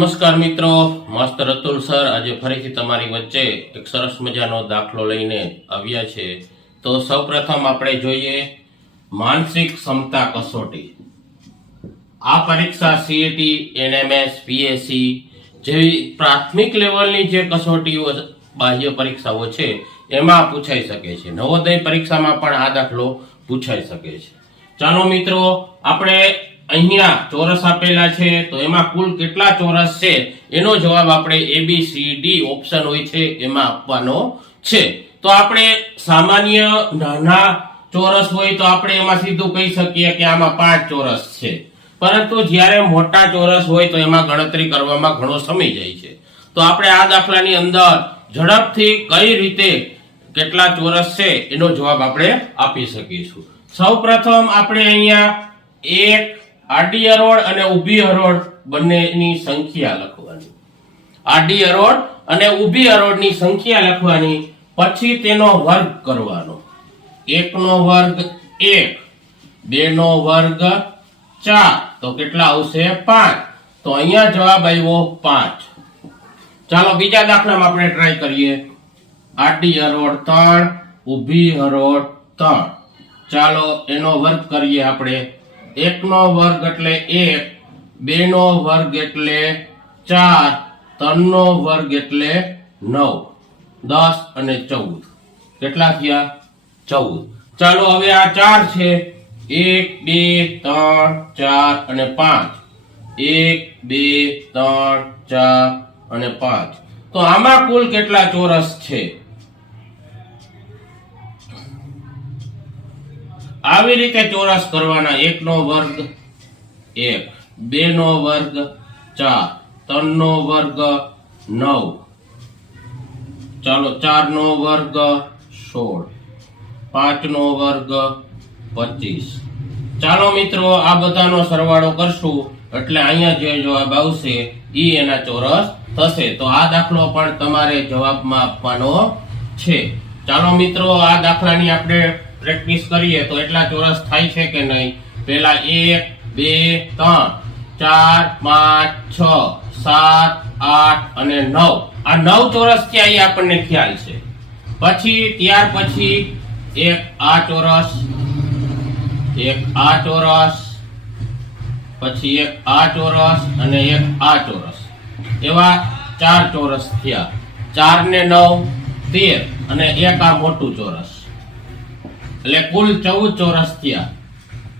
નમસ્કાર મિત્રો મસ્ત રતુલ સર, આજે ફરીથી તમારી વચ્ચે એક સરસ મજાનો દાખલો લઈને આવ્યા છે. તો સૌપ્રથમ આપણે જોઈએ માનસિક ક્ષમતા કસોટી. આ પરીક્ષા સીઈટી એનએમએસ પીએસસી જેવી પ્રાથમિક લેવલની જે કસોટીઓ, બાહ્ય પરીક્ષાઓ છે, એમાં પૂછાઈ શકે છે. નવોદય પરીક્ષામાં પણ આ દાખલો પૂછાઈ શકે છે. ચાલો મિત્રો, આપણે અહીંયા ચોરસ આપેલા છે, તો એમાં કુલ કેટલા ચોરસ છે? એનો જવાબ આપણે A B C D option હોય છે, એમાં આપવાનો છે. તો આપણે સામાન્ય નાના ચોરસ હોય તો આપણે એમાં સીધું કહી શકીએ કે આમાં પાંચ ચોરસ છે. પરંતુ જ્યારે મોટા ચોરસ હોય તો એમાં ગણતરી કરવામાં ઘણો સમય જાય છે. તો આપણે આ દાખલાની અંદર ઝડપથી કઈ રીતે કેટલા ચોરસ છે, એનો જવાબ આપણે આપી શકીશું. સૌ પ્રથમ આપણે અહીંયા એક આડી હરોળ અને ઊભી હરોળ બંનેની સંખ્યા લખવાની. આડી હરોળ અને ઊભી હરોળની સંખ્યા લખવાની, પછી તેનો વર્ગ કરવાનો. એકનો વર્ગ એક, બેનો વર્ગ ચાર. તો કેટલા આવશે? પાંચ. તો અહીંયા જવાબ આવ્યો પાંચ. ચાલો બીજા દાખલામાં આપણે ટ્રાય કરીએ. આડી હરોળ ત્રણ, ઊભી હરોળ ત્રણ. ચાલો એનો વર્ગ કરીએ આપણે. એકનો વર્ગ એટલે એક, બેનો વર્ગ એટલે ચાર, ત્રણનો વર્ગ એટલે નવ. દસ અને ચૌદ. કેટલા થયા? ચૌદ. ચાલો હવે આ ચાર છે. એક, બે, ત્રણ, ચાર અને પાંચ. એક, બે, ત્રણ, ચાર અને પાંચ. તો આમાં કુલ કેટલા ચોરસ છે? આવી રીતે ચોરસ કરવાના એકનો વર્ગ એક બે નો વર્ગ ચાર ત્રણ નો વર્ગ નવ. ચાલો ચાર નો વર્ગ સોળ પાંચ નો વર્ગ પચીસ. ચાલો મિત્રો, આ બધાનો સરવાળો કરશું, એટલે અહીંયા જે જવાબ આવશે એ એના ચોરસ થશે. તો આ દાખલો પણ તમારે જવાબમાં આપવાનો છે. ચાલો મિત્રો, આ દાખલાની આપણે પ્રેક્ટિસ કરીએ તો એટલા ચોરસ થાય છે કે નહીં? પેલા એક, બે, ત્રણ, ચાર, પાંચ, છ, સાત, આઠ અને નવ. આ નવ ચોરસ ત્યાં આપણને ખ્યાલ છે. પછી, ત્યાર પછી, એક આ ચોરસ, એક આ ચોરસ, પછી એક આ ચોરસ અને એક આ ચોરસ. એવા ચાર ચોરસ થયા. ચાર ને નવ, તેર અને એક આ મોટું ચોરસ. એટલે કુલ ચૌદ ચોરસ થયા.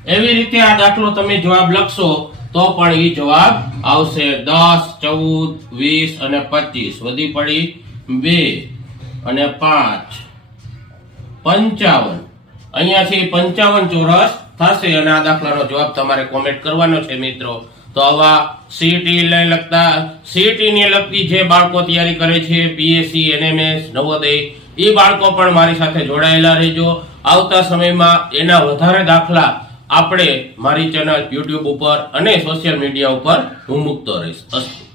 એવી રીતે આ દાખલો તમે જવાબ લખશો, તો પણ એ જવાબ આવશે દસ, ચૌદ, વીસ અને પચીસ. વધી પડી બે અને પાંચ. પંચાવન. અહીંયાથી પંચાવન ચોરસ થશે અને આ દાખલાનો જવાબ તમારે કોમેન્ટ કરવાનો છે, મિત્રો. તો આવા સીટી ને લગતા સીટી ને લગતી જે બાળકો તૈયારી કરે છે પીએસસી એનએમએસ નવોદય એ બાળકો પણ મારી સાથે જોડાયેલા રહેજો. આવતા સમયમાં એના વધારે દાખલા આપણે મારી ચેનલ યુટ્યુબ ઉપર અને સોશિયલ મીડિયા ઉપર હું મૂકતો રહીશ.